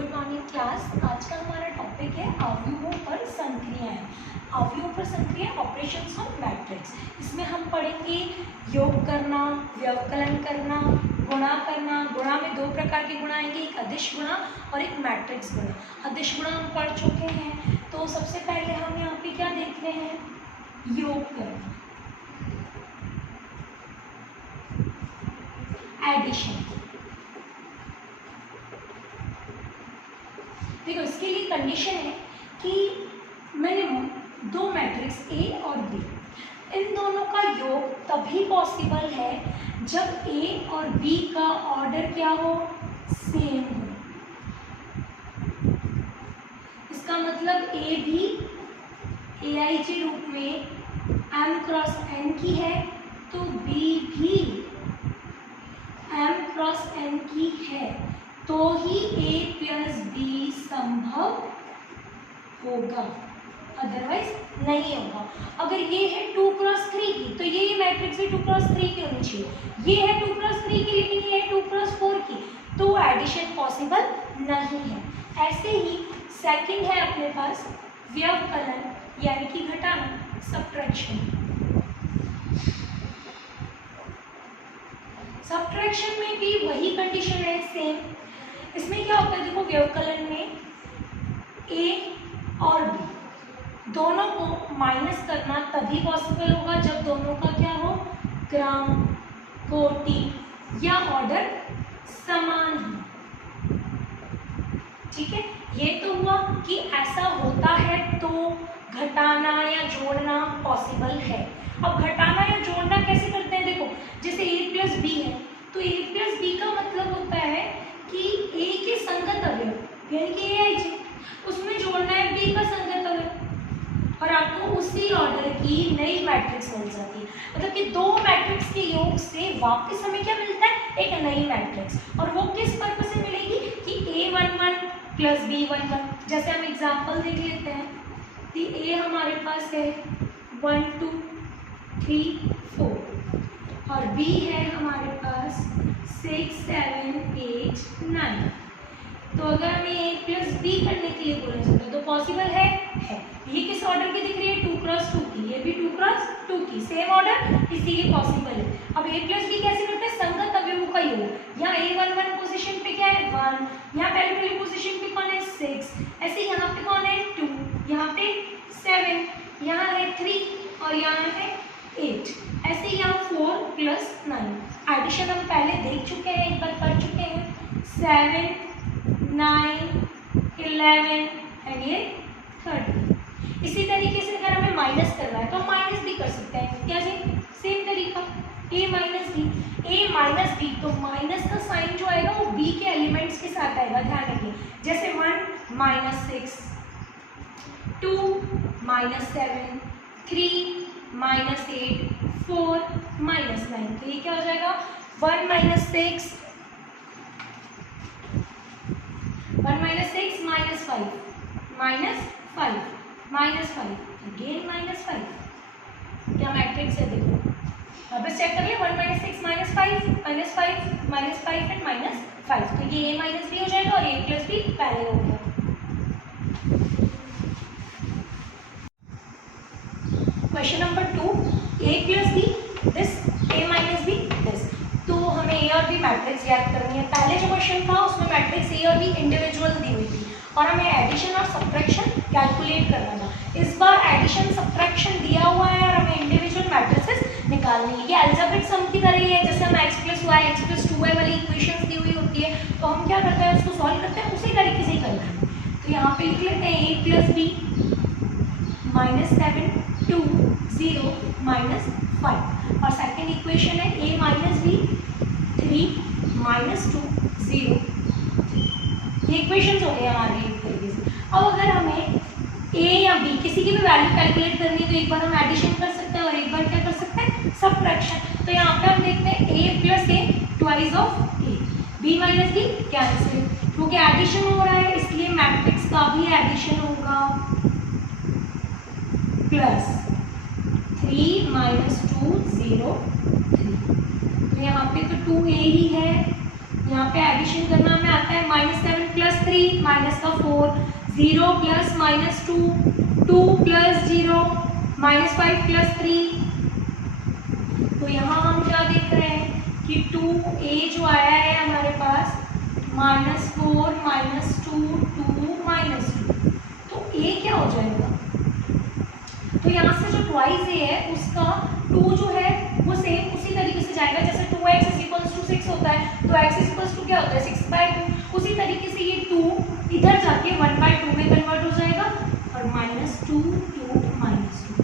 Good morning class. आज का हमारा टॉपिक है अवयवों पर संक्रियाएं। अवयवों पर संक्रिया ऑपरेशंस ऑन मैट्रिक्स। इसमें हम पढ़ेंगे योग करना, व्यवकलन करना, गुणा करना। गुणा में दो प्रकार के गुणा आएंगे, एक अदिश गुणा और एक मैट्रिक्स गुणा। अदिश गुणा हम पढ़ चुके हैं, तो सबसे पहले हम यहाँ पे क्या देख रहे हैं, योग करना, एडिशन। देखो इसके लिए कंडीशन है कि मैंने दो मैट्रिक्स ए और बी, इन दोनों का योग तभी पॉसिबल है जब ए और बी का ऑर्डर क्या हो, सेम हो। इसका मतलब ए भी एआई के रूप में m क्रॉस n की है, तो बी भी m क्रॉस n की है, तो ही a प्लस बी संभव होगा, अदरवाइज नहीं होगा। अगर ये है 2 क्रॉस 3 की, तो ये मैट्रिक्स भी 2 क्रॉस 3 की होनी चाहिए। ये है 2 क्रॉस 3 की, लेकिन ये है 2 क्रॉस 4 की, तो एडिशन पॉसिबल नहीं है। ऐसे ही सेकंड है अपने पास व्यवकलन, यानी कि घटाना, सब्ट्रैक्शन। सब्ट्रैक्शन में भी वही कंडीशन है, सेम। इसमें क्या होता है, देखो व्यवकलन में ए और बी दोनों को माइनस करना तभी पॉसिबल होगा जब दोनों का क्या हो, क्रम, कोटि या ऑर्डर समान हो। ठीक है, ये तो हुआ कि ऐसा होता है तो घटाना या जोड़ना पॉसिबल है। अब घटाना या जोड़ना कैसे करते हैं, देखो जैसे a प्लस बी है, तो a प्लस बी का मतलब होता है कि a के संगत अवयव यानी कि ai, उसमें जोड़ना है b का संगत अवयव, और आपको उसी ऑर्डर की नई मैट्रिक्स मिल जाती है। मतलब कि दो मैट्रिक्स के योग से वापस हमें क्या मिलता है, एक नई मैट्रिक्स। और वो किस पर्पस से मिलेगी कि a11 प्लस b11। जैसे हम एग्जाम्पल देख लेते हैं कि a हमारे पास है 1 2 3 4 और b है हमारे पास 6 7 8 9। तो अगर हमें a प्लस बी करने के लिए बोला जाता है तो पॉसिबल है। ये किस ऑर्डर की दिख रही है, 2 क्रॉस 2 की, ये भी 2 क्रॉस 2 की, सेम ऑर्डर, इसीलिए पॉसिबल है। अब a प्लस बी कैसे करते हैं, संगत अवयवों का योग। यहाँ a11 पोजीशन पे क्या है 1, यहाँ पहले वाली पोजीशन पे कौन है 6, ऐसे यहाँ पे कौन है 2, यहाँ पे 7, यहाँ है 3 और यहाँ है 8, ऐसे यहाँ 4 प्लस 9। एडिशन हम पहले देख चुके हैं, एक बार पढ़ चुके हैं, 7 9 11 एंड ये 30। इसी तरीके से अगर हमें माइनस करना है तो हम माइनस भी कर सकते हैं, कैसे, सेम तरीका, a माइनस बी, तो माइनस का साइन जो आएगा वो b के एलिमेंट्स के साथ आएगा, ध्यान रखिए। जैसे 1 माइनस 6, 2 माइनस 7, 3 माइनस 8, 4 माइनस 9, तो ये क्या हो जाएगा 1 minus 6 minus 5 minus 5 minus 5 again minus 5। क्या मैट्रिक्स है, देखो अब चेक कर ले, 1 minus 6 minus 5 minus 5 minus 5 and minus 5, तो ये a माइनस बी हो जाएगा और a प्लस बी पहले हो गया। Question number 2, a plus B this, a minus B this. तो हमें a और b मैट्रिक्स याद करनी है। पहले जो क्वेश्चन था उसमें मैट्रिक्स a और b इंडिविजुअल दी हुई थी और हमें एडिशन और सब्ट्रैक्शन कैलकुलेट करना था। इस बार एडिशन सब्ट्रैक्शन दिया हुआ है और हमें इंडिविजुअल मैट्रिसेस निकालनी है। ये अलजेब्रिक सम की तरह ही है, जैसे हम x plus Y X plus 2y वाली इक्वेशंस दी हुई होती है, तो हम क्या करते हैं उसको सॉल्व करते हैं, उसी तरीके से ही करना है। तो यहाँ पे लिख लेते हैं a plus B minus 7 2 0 minus 5, और सेकेंड इक्वेशन है a माइनस बी 3 माइनस 2 0। ये इक्वेशंस हो गए हमारे लिए एक तरीके से। अब अगर हमें a या b किसी की भी वैल्यू कैलकुलेट करनी है तो एक बार हम एडिशन कर सकते हैं और एक बार क्या कर सकते हैं, सब्ट्रैक्शन। तो यहाँ पे हम देखते हैं a plus A twice of a, b minus B cancel, क्योंकि एडिशन हो रहा है इसलिए मैट्रिक्स का भी एडिशन होगा, प्लस 3 माइनस 2 0 3। तो यहाँ पे तो 2a ही है, यहाँ पे एडिशन करना हमें आता है -7 + 3 माइनस का 4, 0 plus minus 2, 2 plus 0 minus 5 plus 3। तो यहाँ हम क्या देख रहे हैं कि 2a जो आया है हमारे पास -4 -2 2 -2, तो a क्या हो जाएगा? तो यहाँ से जो ट्वाइस a है उसका 2 जो है वो सेम उसी तरीके से जाएगा जैसे 2x = 6 होता है, तो x = क्या होता है 6/2। उसी तरीके से ये 2 इधर जाके 1/2 में कन्वर्ट हो जाएगा और -2 2 -2।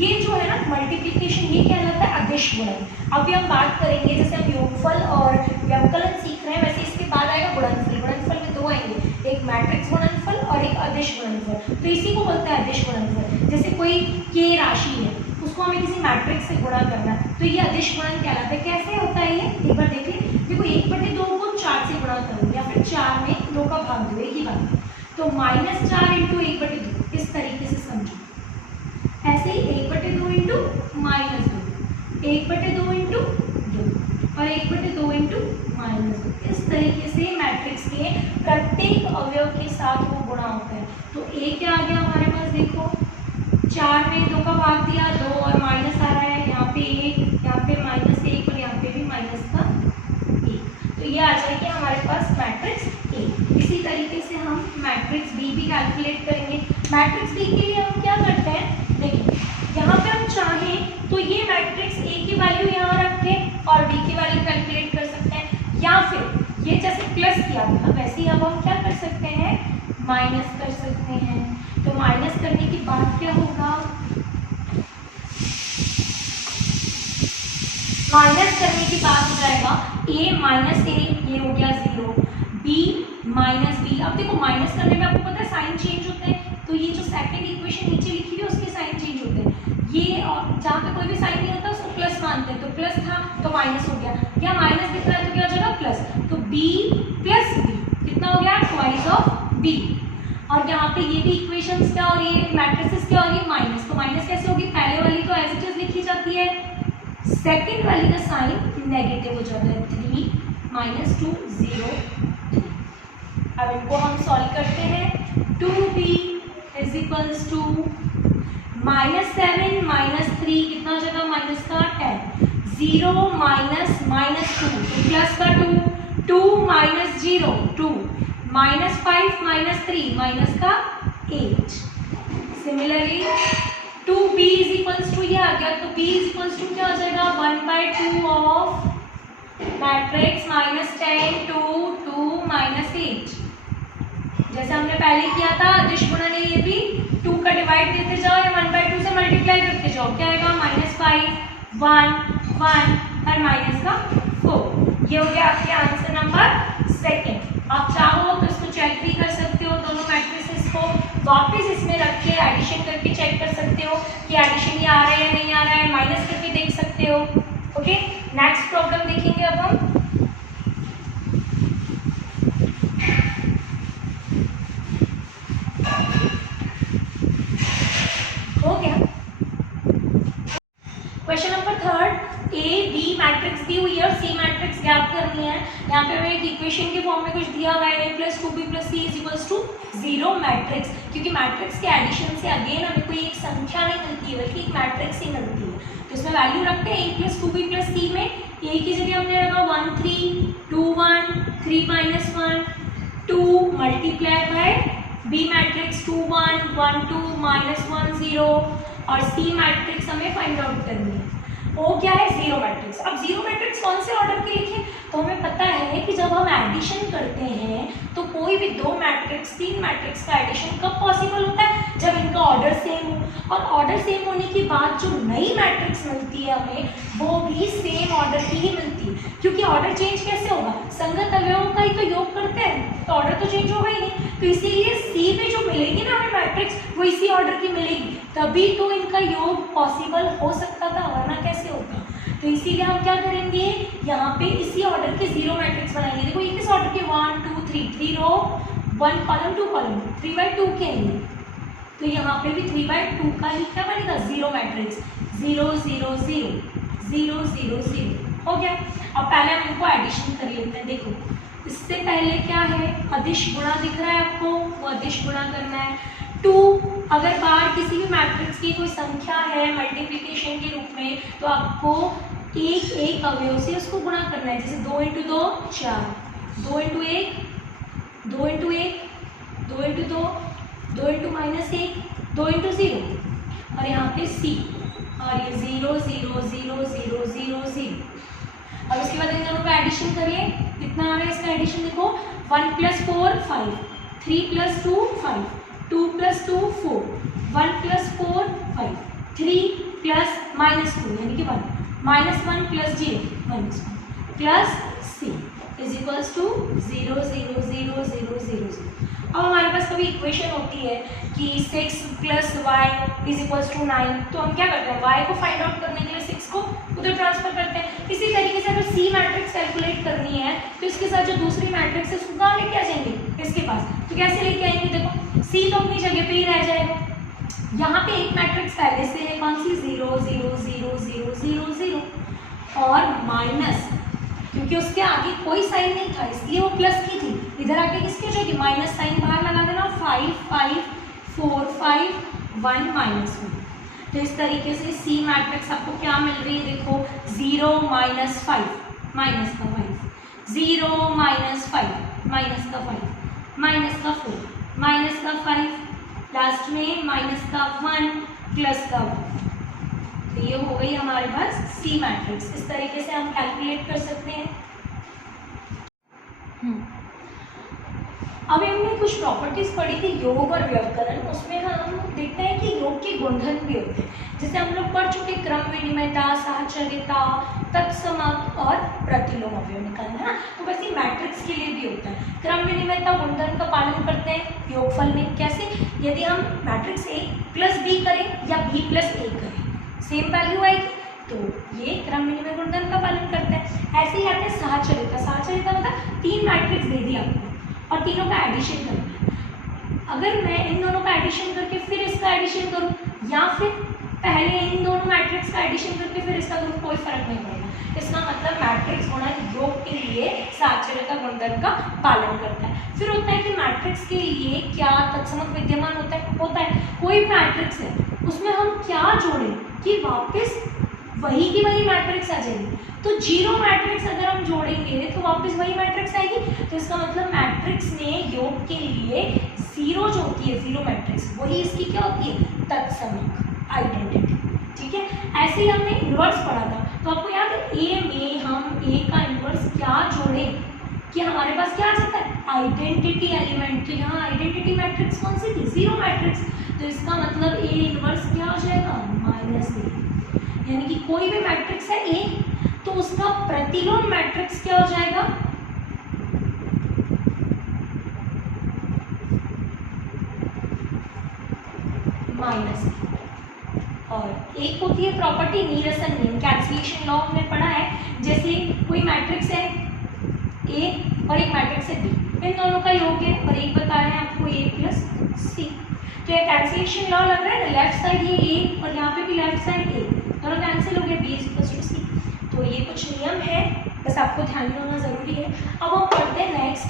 ये जो है ना मल्टीप्लिकेशन, ये कहलाता है अदिश गुणन। अभी हम बात करेंगे, जैसे हम योगफल और व्यवकलन सीख रहे हैं वैसे इसके बाद आएगा गुणनफल। गुणनफल में दो आएंगे, एक मैट्रिक्स गुणनफल और एक अदिश गुणनफल। तो इसी को बोलते हैं अदिश गुणनफल। जैसे कोई k राशि है उसको हमें किसी मैट्रिक्स से गुणा करना है तो ये अदिश गुणन कहलाता है। कैसे होता है ये एक बार देख लें। देखो 1/2 को 4 से गुणा करूँ या फिर 4 में 2 का भाग दो, एक ही बात है। तो -4 × 1/2 इस तरीके से समझो। ऐसे ही 1/2 × -2, 1/2 × 2 और 1/2 × -2। इस तरीके से मैट्रिक्स के प्रत्येक अवयव के साथ वो गुणा होता है। तो a क्या आ गया हमारे पास, देखो 4 में 2 का भाग दिया 2 और माइनस आ रहा है यहाँ पे 1, यहाँ पे -1 और यहाँ पे भी माइनस का 1। तो ये आ जाएगी हमारे पास मैट्रिक्स A। इसी तरीके से हम मैट्रिक्स B भी कैलकुलेट करेंगे। मैट्रिक्स B के लिए हम क्या करते हैं, देखिए यहाँ पे हम चाहें तो ये मैट्रिक्स A की वैल्यू यहाँ रख के और B की वैल्यू कैलकुलेट कर सकते हैं, या फिर ये जैसे प्लस किया था वैसे ही अब हम क्या कर सकते हैं, माइनस कर सकते हैं। तो माइनस करने के बाद क्या होगा, माइनस करने के बाद हो जाएगा a - a, ये हो गया 0, b - b। अब देखो माइनस करने में आपको पता है साइन चेंज होते हैं, तो ये जो सेकंड इक्वेशन नीचे लिखी हुई है उसके साइन चेंज होते हैं। ये जहाँ पे कोई भी साइन नहीं होता उसको प्लस मानते हैं, तो प्लस था तो माइनस हो गया, या माइनस दिख रहा है तो क्या हो जाएगा प्लस। तो b + b कितना हो गया, ट्वाइस ऑफ b। और यहाँ पे ये भी इक्वेशंस क्या हो रही है, मैट्रिसेस क्या हो रही है, माइनस। तो माइनस कैसे होगी, पहले वाली तो एज इट इज लिखी जाती है, सेकंड वाली का साइन नेगेटिव हो जाता है, 3 - 2 0 3। अब इनको हम सॉल्व करते हैं। 2b = -7 - 3 कितना हो जाएगा, माइनस का 10, 0 - -2 तो प्लस का 2, 2 - 0 2, -5 - 3 माइनस का 8। सिमिलरली 2b = ये आ गया, तो b = क्या हो जाएगा, 1/2 ऑफ मैट्रिक्स -10 2 2 -8। जैसे हमने पहले किया था अदिश गुणन है, ये भी 2 का डिवाइड देते जाओ या 1/2 से मल्टीप्लाई करते जाओ, क्या आएगा, -5 1 1 और माइनस का 4। ये हो गया आपके आंसर नंबर सेकंड। आप चाहो तो इसको चेक भी कर सकते हो, दोनों मैट्रिसेस को वापस इसमें रख के एडिशन करके चेक कर सकते हो कि एडिशन ये आ रहा है या नहीं आ रहा है, माइनस करके देख सकते हो। ओके, नेक्स्ट प्रॉब्लम देखेंगे अब हम। हो गया question number 3, A B matrix दी हुई है और C मैट्रिक्स ज्ञात करनी है। यहाँ पे हमें एक इक्वेशन के फॉर्म में कुछ दिया हुआ है, a + 2b + c = 0 मैट्रिक्स। क्योंकि मैट्रिक्स के एडिशन से अगेन हमें कोई एक संख्या नहीं मिलती है बल्कि एक मैट्रिक्स ही मिलती है। तो इसमें वैल्यू रखते हैं a + 2b + c में a की जगह हमने रखा 1 3 2 1 3 - 1 2 मल्टीप्लाई बाय b मैट्रिक्स 2 1 1 2 -1 0 और c मैट्रिक्स हमें फाइंड आउट करनी है। O क्या है, 0 मैट्रिक्स। अब 0 मैट्रिक्स कौन से ऑर्डर के लिखें, तो हमें पता है कि जब हम एडिशन करते हैं तो कोई भी 2 मैट्रिक्स 3 मैट्रिक्स का एडिशन कब पॉसिबल होता है, जब इनका ऑर्डर सेम हो। और ऑर्डर सेम होने के बाद जो नई मैट्रिक्स मिलती है हमें, वो भी सेम ऑर्डर की ही मिलती है। क्योंकि ऑर्डर चेंज कैसे होगा, संगत अवयवों का ही तो योग करते हैं, तो ऑर्डर तो चेंज होगा ही नहीं। तो इसीलिए C में जो मिलेगी ना हमें मैट्रिक्स, वो इसी ऑर्डर की मिलेगी, तभी तो इनका योग पॉसिबल हो सकता था, वरना कैसे होता। तो इसीलिए हम क्या करेंगे, यहाँ पे इसी ऑर्डर के 0 मैट्रिक्स बनाएंगे। देखो ये किस ऑर्डर के, 1 2 3 3 रो 1 कॉलम 2 कॉलम 3/2 के हैं, तो यहाँ पे भी 3/2 का ही क्या बनेगा, 0 मैट्रिक्स 0 0 0 0 0 0 हो गया। अब पहले हम इनको एडिशन कर लेते हैं। देखो इससे पहले क्या है, अदिश गुणा दिख रहा है आपको, वो अदिश गुणा करना है। 2 अगर बाहर किसी भी मैट्रिक्स की कोई संख्या है मल्टीप्लिकेशन के रूप में, तो आपको एक अवयव से उसको गुणा करना है। जैसे 2 × 2 4, 2 × 1 2 × 1 2 × 2 2 × -1 2 × 0, और यहाँ पे c, और ये 0 0 0 0 0 0। अब उसके बाद इन दोनों का एडिशन करिए, कितना आ रहा है इसका एडिशन देखो, 1 + 4 5, 3 + 2 5, 2 + 2 4, 1 + 4 5, 3 + -2 यानी कि 1, -1 + 0 -1 plus c is equals to 0 0 0 0 0 0। अब हमारे पास कभी इक्वेशन होती है कि 6 + y = 9, तो हम क्या करते हैं, y को फाइंड आउट करने के लिए 6 को उधर ट्रांसफर करते हैं। इसी तरीके से अगर c मैट्रिक्स कैलकुलेट करनी है तो इसके साथ जो दूसरी मैट्रिक्स है उसको कहाँ लेके आ जाएंगे, इसके पास। तो कैसे लेके आएंगे, देखो c तो अपनी जगह पे ही रह जाएगा। यहाँ पे एक मैट्रिक्स पहले से है, कौन सी, 0 0 0 0 0 0, और माइनस, क्योंकि उसके आगे कोई साइन नहीं था इसलिए वो प्लस की थी, इधर आके किसकी हो जाएगी, माइनस साइन बाहर लगा देना, 5 5 4 5 1 -1। तो इस तरीके से सी मैट्रिक्स आपको क्या मिल रही है, देखो 0 - 5 माइनस का 5, 0 - 5 माइनस का 5, माइनस का 4 माइनस का 5, लास्ट में माइनस का 1 प्लस का 1। तो ये हो गई हमारे पास सी मैट्रिक्स। इस तरीके से हम कैलकुलेट कर सकते हैं। अभी हमने कुछ प्रॉपर्टीज पढ़ी थी योग और व्यवकलन, उसमें हम देखते हैं कि योग के गुणधर्म भी होते हैं। जैसे हम लोग पढ़ चुके क्रम विनिमयता, साहचर्यता, तत्समक और प्रतिलोम अवयव निकालना है ना, तो वैसे मैट्रिक्स के लिए भी होता है। क्रम विनिमयता गुणधर्म का पालन करते हैं योगफल में, कैसे, यदि हम मैट्रिक्स a + b करें या b + a करें, सेम वैल्यू आएगी, तो ये क्रम विनिमय गुणधर्म का पालन करते हैं। ऐसे ही आते हैं साहचर्यता। साहचर्यता मतलब 3 मैट्रिक्स दे दी आपको और तीनों का एडिशन करना है। अगर मैं इन दोनों का एडिशन करके फिर इसका एडिशन करूं, या फिर पहले इन दोनों मैट्रिक्स का एडिशन करके फिर इसका करूं, कोई फर्क नहीं पड़ेगा। इसका मतलब मैट्रिक्स गुणन योग के लिए साहचर्यता गुणधर्म का पालन करता है। फिर होता है कि मैट्रिक्स के लिए क्या तत्समक विद्यमान होता है। कोई मैट्रिक्स है उसमें हम क्या जोड़ें कि वापस वही की वही मैट्रिक्स आ जाएगी। तो 0 मैट्रिक्स अगर हम जोड़ेंगे तो वापस वही मैट्रिक्स आएगी। तो इसका मतलब मैट्रिक्स में योग के लिए 0 जो होती है, 0 मैट्रिक्स, वही इसकी क्या होती है, तत्समक आइडेंटिटी। ठीक है, ऐसे ही हमने इन्वर्स पढ़ा था, तो आपको याद है ए में हम ए का इन्वर्स क्या जोड़ें कि हमारे पास क्या आ जाता है, आइडेंटिटी एलिमेंट। तो यहाँ आइडेंटिटी मैट्रिक्स कौन सी थी, 0 मैट्रिक्स। तो इसका मतलब ए इन्वर्स क्या हो जाएगा, -a। यानी कि कोई भी मैट्रिक्स है ए, तो उसका प्रतिलोम मैट्रिक्स क्या हो जाएगा, -a। और एक होती है प्रॉपर्टी नीरसन नियम, कैंसिलेशन लॉ में पढ़ा है। जैसे कोई मैट्रिक्स है ए और एक मैट्रिक्स है बी, इन दोनों का योग है और एक बता रहे हैं आपको a + c। तो ये कैंसिलेशन लॉ लग रहा है ना, लेफ्ट साइड ये a और यहाँ पे भी लेफ्ट साइड a, दोनों कैंसिल हो गए, b = c। तो ये कुछ नियम है, बस आपको ध्यान में होना जरूरी है। अब हम पढ़ते हैं नेक्स्ट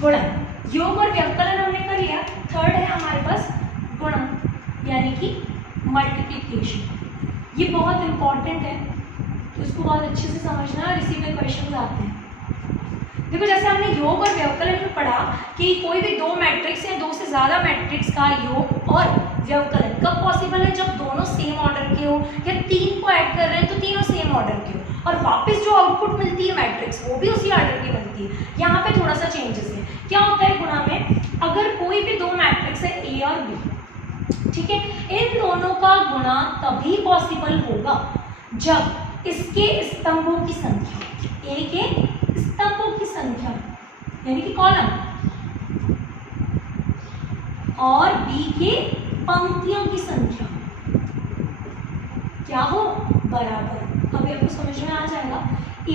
गुणन। योग और व्यवकलन हमने कर लिया, थर्ड है हमारे पास गुणन यानी कि मल्टीप्लिकेशन। ये बहुत इंपॉर्टेंट है, तो इसको बहुत अच्छे से समझना और इसी में क्वेश्चन आते हैं। देखो जैसे हमने योग और व्यवकलन में पढ़ा कि कोई भी 2 मैट्रिक्स या 2 से ज़्यादा मैट्रिक्स का योग और व्यवकलन कब पॉसिबल है, जब दोनों सेम ऑर्डर के हो, या 3 को ऐड कर रहे हैं तो तीनों सेम ऑर्डर के हो, और वापस जो आउटपुट मिलती है मैट्रिक्स वो भी उसी ऑर्डर की मिलती है। यहाँ पे थोड़ा सा चेंजेस है। क्या होता है गुणा में, अगर कोई भी 2 मैट्रिक्स है ए और बी, ठीक है, इन दोनों का गुणा तभी पॉसिबल होगा जब इसके स्तंभों की संख्या, ए के स्तंभों की संख्या यानी कि कॉलम, और बी के पंक्तियों की संख्या क्या हो, बराबर। अभी आपको समझ में आ जाएगा, ए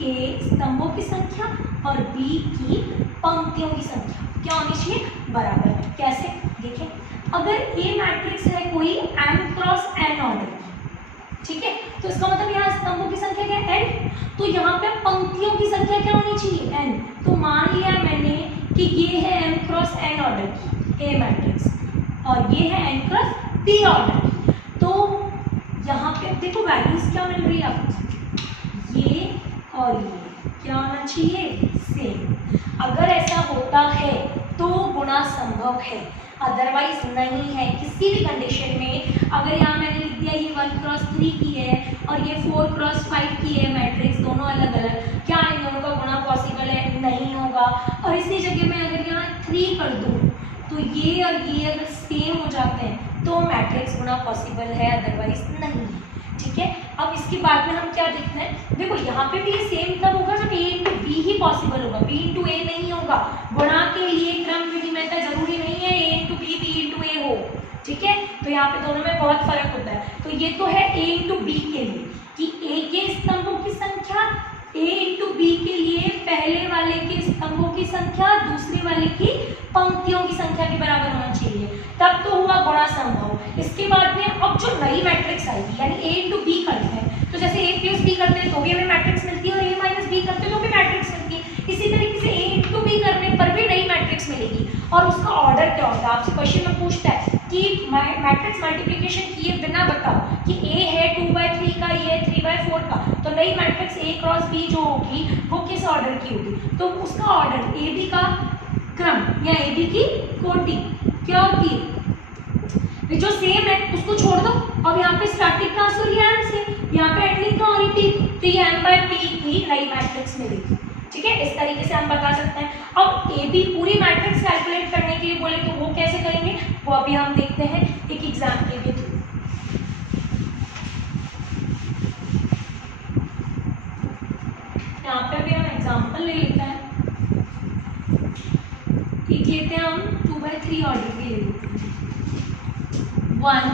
के स्तंभों की संख्या और बी की पंक्तियों की संख्या क्या होनी चाहिए, बराबर। कैसे, देखें, अगर ए मैट्रिक्स है कोई m × n ऑर्डर की, ठीक है, तो इसका मतलब यहाँ स्तंभों की संख्या क्या है n, तो यहाँ पे पंक्तियों की संख्या क्या होनी चाहिए n। तो मान लिया मैंने कि ये है m क्रॉस n ऑर्डर की A मैट्रिक्स और ये है n क्रॉस B ऑर्डर की, तो यहाँ पे देखो वैल्यूज क्या मिल रही है आपको, ये और ये क्या होना चाहिए सेम। अगर ऐसा होता है तो गुणा संभव है, अदरवाइज नहीं है। किसी भी कंडीशन में अगर यहाँ मैंने लिख दिया ये 1 क्रॉस 3 की है और ये 4 क्रॉस 5 की है मैट्रिक्स, दोनों अलग अलग, क्या इन दोनों का गुणा पॉसिबल है, नहीं होगा। और इसी जगह में अगर यहाँ 3 कर दूँ तो ये और ये अगर सेम हो जाते हैं तो मैट्रिक्स गुणा पॉसिबल है, अदरवाइज नहीं है। ठीक है, अब इसके बाद में हम क्या देखते हैं, देखो यहाँ पे भी ये सेम तब होगा जब A इंटू बी ही पॉसिबल होगा, B इंटू ए नहीं होगा। गुणा के लिए क्रम विनिमयता जरूरी नहीं है A into B, B into A हो। ठीक है, तो यहाँ पे दोनों में बहुत फर्क होता है। तो ये तो है A इंटू बी के लिए कि A के स्तंभों की संख्या A इंटू बी के लिए पहले वाले के स्तंभों की संख्या दूसरे वाले की पंक्तियों की संख्या के बराबर होना चाहिए, तब तो हुआ गुणा संभव। इसके बाद में अब जो नई मैट्रिक्स आएगी यानी A इंटू बी करते हैं, तो जैसे A प्लस बी करते हैं तो भी हमें मैट्रिक्स मिलती है और A माइनस बी करते हैं तो भी मैट्रिक्स मिलती है। इसी तरीके से A इंटू बी करने पर भी नई मैट्रिक्स मिलेगी। और उसका ऑर्डर क्या होता है, आपसे क्वेश्चन में पूछता है कि मैट्रिक्स मल्टीप्लिकेशन किए बिना बताओ कि A है 2/3 का, ये 3/4 का, तो नई मैट्रिक्स A क्रॉस बी जो होगी वो किस ऑर्डर की होगी, तो उसका ऑर्डर ए बी का क्रम या ए बी की कोटि क्या होती है, जो सेम है उसको छोड़ दो। अब यहाँ पे स्टार्टिंग ट्रांसफर ये m से, यहाँ पे एंडिंग का और p, तो ये m/p की नई मैट्रिक्स मिलेगी। ठीक है, इस तरीके से हम बता सकते हैं। अब ए बी पूरी मैट्रिक्स कैलकुलेट करने के लिए बोले तो वो कैसे करेंगे, वो अभी हम देखते हैं एक एग्जाम के लिए। यहाँ पे अभी हम एग्जाम्पल ले लेते हैं, ठीक लेते हैं हम 2/3 ऑर्डर के ले लेते हैं, 1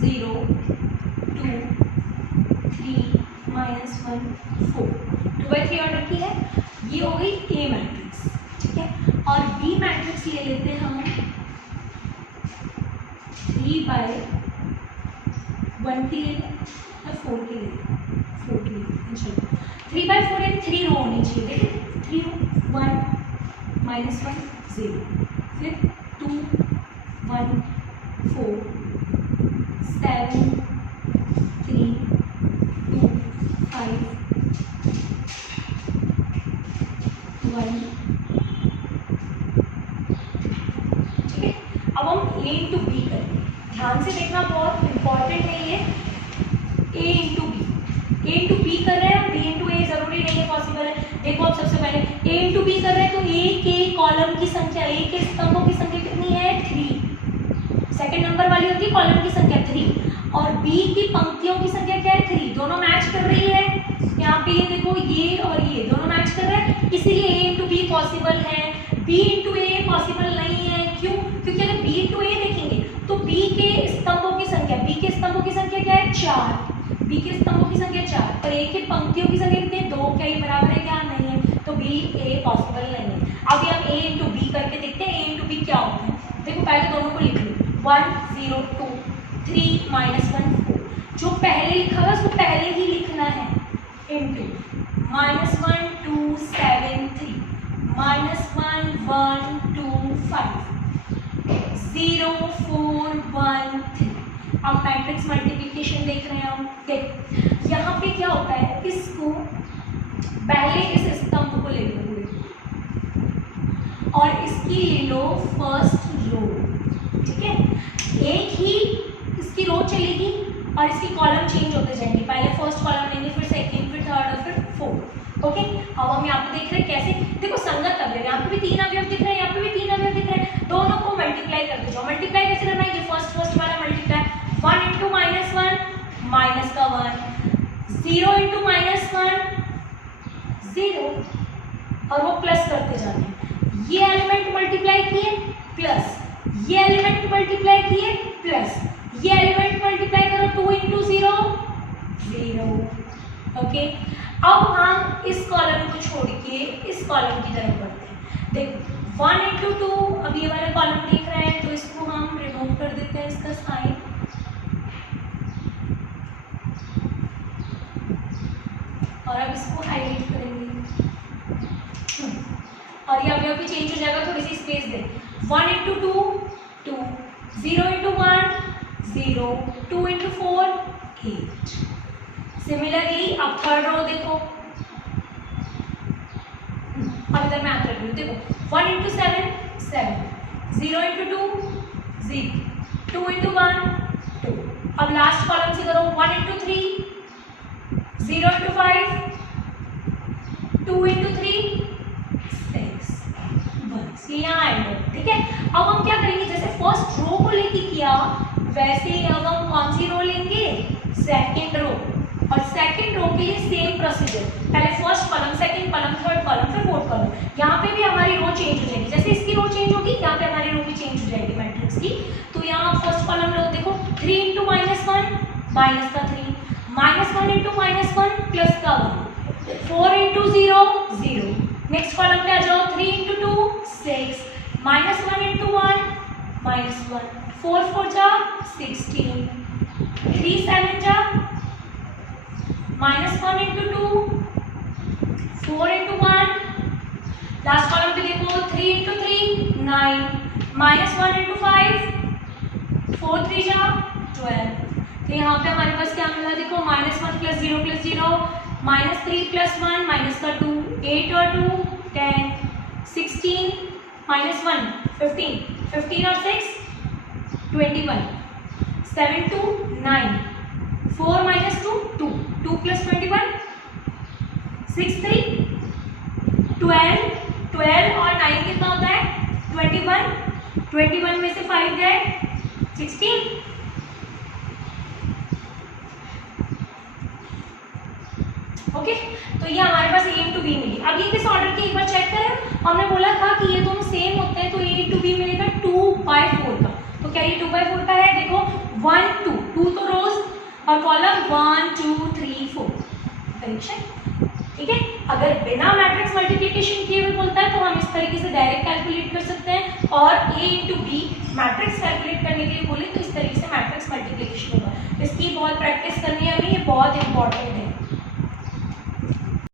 0 2 3 -1 4 2/3 ऑर्डर की है, ये हो गई ए मैट्रिक्स। ठीक है, और बी मैट्रिक्स ले लेते हैं हम 3/1 की ले लें या 4 की ले लें, 4 की ले लेते हैं। चलो 3/4 यानी 3 रो होनी चाहिए, देखिए 3 रो, 1 -1 0, फिर 2 1 4 7 3 2 5 1। ठीक है, अब हम A इंटू बी करेंगे, ध्यान से देखना बहुत इंपॉर्टेंट है ये। A into B, A into B कर रहे हैं, B इंटू ए जरूरी नहीं है पॉसिबल है। देखो अब सबसे पहले A इंटू बी कर रहे हैं तो A के कॉलम की संख्या, A के स्तंभों की संख्या कितनी है 3, सेकंड नंबर वाली होती है कॉलम की संख्या 3, और B की पंक्तियों की संख्या क्या है 3, दोनों मैच कर रही है। यहाँ पे ये देखो ये और ये दोनों मैच कर रहे हैं, इसीलिए A इंटू बी पॉसिबल है, B इंटू ए पॉसिबल नहीं है। क्यों, क्योंकि अगर B इंटू ए देखेंगे तो B के स्तंभों की संख्या, B के स्तंभों की संख्या क्या है 4, B के स्तंभों की संख्या 4 और A की पंक्तियों की संख्या कितनी है 2, क्या ये बराबर है क्या, नहीं है, तो B A पॉसिबल नहीं है। अब हम A इंटू बी करके देखते हैं A इंटू बी क्या होता है। देखो पहले दोनों को लिख लो, 1 0 2 3 -1 4, जो पहले लिखा है उसको पहले ही लिखना है, इंटू -1 2 7 3 -1 1 2 5 0 4 1 3। अब मैट्रिक्स मल्टीप्लिकेशन देख रहे हैं हम, देख यहाँ पे क्या होता है, इसको पहले इस स्तंभ को ले लो और इसकी ले लो फर्स्ट रो। ठीक है, एक ही इसकी रो चलेगी और इसकी कॉलम चेंज होते जाएंगे, पहले फर्स्ट कॉलम लेंगे, फिर सेकंड, फिर थर्ड और फिर फोर्थ। ओके, अब हम यहाँ पे देख रहे हैं कैसे, देखो संगत अवयव, यहाँ पे भी 3 अवयव दिख रहे हैं, यहाँ पे भी 3 अवयव दिख रहे हैं, दोनों को मल्टीप्लाई करते जाओ। मल्टीप्लाई कैसे करना है, ये फर्स्ट वाला मल्टीप्लाई, 1 इंटू -1 माइनस का 1, 0 इंटू -1 0 और वो प्लस करते जाते हैं। ये एलिमेंट मल्टीप्लाई किए प्लस, ये एलिमेंट मल्टीप्लाई किए प्लस, ये एलिमेंट मल्टीप्लाई करो 2 इंटू 0 0। ओके, अब हम इस कॉलम को छोड़ के इस कॉलम की तरफ बढ़ते हैं। देखो 1 इंटू 2, अब ये वाला कॉलम देख रहे हैं तो इसको हम रिमूव कर देते हैं, इसका साइन और अब इसको हाईलाइट करेंगे और ये अवयव भी चेंज हो जाएगा, थोड़ी सी स्पेस दे। 1 into 2 2, 0 into 1 0, 2 into 4 8। सिमिलरली अब थर्ड रो देखो, अब इधर मैं कर रही हूँ, देखो 1 into 7 7, 0 into 2 0, 2 into 1 2। अब लास्ट कॉलम से करो 1 into 3, 0 into 5, 2 into 3 6, बस ये यहाँ एंड हो, ठीक है। अब हम क्या करेंगे, जैसे फर्स्ट रो को लेके किया वैसे ही अब हम कौन सी रो लेंगे, सेकेंड रो। और सेकेंड रो के लिए सेम प्रोसीजर, पहले first column, second column, third column, फिर फोर्थ कॉलम। यहाँ पे भी हमारी रो चेंज हो जाएगी, जैसे इसकी रो चेंज होगी यहाँ पे हमारी रो भी चेंज हो जाएगी मैट्रिक्स की। तो यहाँ फर्स्ट कॉलम लो, देखो 3 into -1 माइनस का 3, -1 into -1 प्लस का 1, 4 into 0 0। नेक्स्ट कॉलम पे आ जाओ, 3 into 2 6, -1 into 1 -1, 4 4 जा 16, 3 7 जा -1 into 2, 4 into 1। लास्ट कॉलम पे देखो 3 into 3 9, -1 into 5, 4 3 जा 12। तो यहाँ पे हमारे पास क्या मिला, देखो -1 + 0 + 0, -3 + 1 माइनस का 2, 8 और 2 10, 16 -1 15, 15 और 6 21, 7 2 9, 4 - 2 2, 2 + 21 6 3 12, 12 और 9 कितना होता है 21, 21 में से 5 गए 16। ओके, तो ये हमारे पास A into B मिली। अब ये किस ऑर्डर की एक बार चेक करें, हमने बोला था कि ये दोनों सेम होते हैं, तो A into B मिलेगा 2/4 का। तो क्या ये 2/4 का है, देखो 1 2 2 तो रोज और कॉलम 1 2 3 4 करेक्शन, ठीक है। अगर बिना मैट्रिक्स मल्टीप्लिकेशन किए हुए बोलता है तो हम इस तरीके से डायरेक्ट कैलकुलेट कर सकते हैं, और A into B matrix calculate करने के लिए बोले तो इस तरीके से मैट्रिक्स मल्टीप्लिकेशन होगा। इसकी बहुत प्रैक्टिस करनी है हमें, ये बहुत इंपॉर्टेंट है।